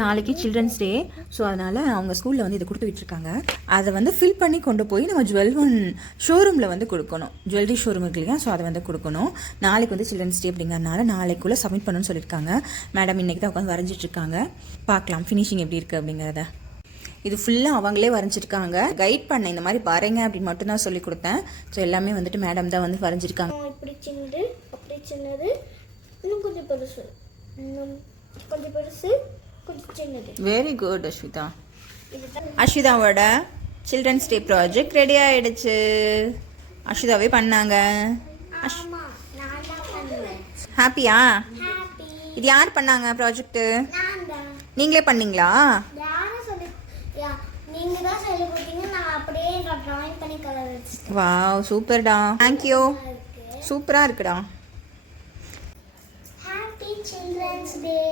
நாளைக்கு children's day. So அதனால் அவங்க ஸ்கூலில் வந்து இதை கொடுத்து விட்டுருக்காங்க. அதை வந்து ஃபில் பண்ணி கொண்டு போய் நம்ம ஷோரூமில் வந்து கொடுக்கணும். ஜுவல்லரி ஷோரூம் இருக்கு இல்லையா, ஸோ அதை வந்து கொடுக்கணும். நாளைக்கு வந்து சில்ட்ரன்ஸ் டே அப்படிங்கிறதுனால நாளைக்குள்ளே சப்மிட் பண்ணணும்னு சொல்லியிருக்காங்க. மேடம் இன்றைக்கி தான் உட்காந்து வரைஞ்சிட்ருக்காங்க. பார்க்கலாம் ஃபினிஷிங் எப்படி இருக்குது அப்படிங்கிறத. இது ஃபுல்லாக அவங்களே வரைஞ்சிருக்காங்க. கைட் பண்ண இந்த மாதிரி வரைங்க அப்படின்னு மட்டும்தான் சொல்லி கொடுத்தேன். ஸோ எல்லாமே வந்துட்டு மேடம் தான் வந்து வரைஞ்சிருக்காங்க. இப்படி சின்னது, அப்படி சின்னது, இன்னும் கொஞ்சம் பெருசு, இன்னும் கொஞ்சம் பெருசு, கொஞ்சம் சின்னது. Very good Ashvitha. அஸ்விதாவோட சில்ட்ரன்ஸ் டே ப்ராஜெக்ட் ரெடி ஆகிடுச்சு. அஸ்விதாவே பண்ணாங்க. ஹாப்பியா? இது யார் பண்ணாங்க ப்ராஜெக்ட்டு? நீங்களே பண்ணீங்களா? வாவ் சூப்பர்டா. தேங்க்யூ. சூப்பராக இருக்குடா. Happy Children's Day.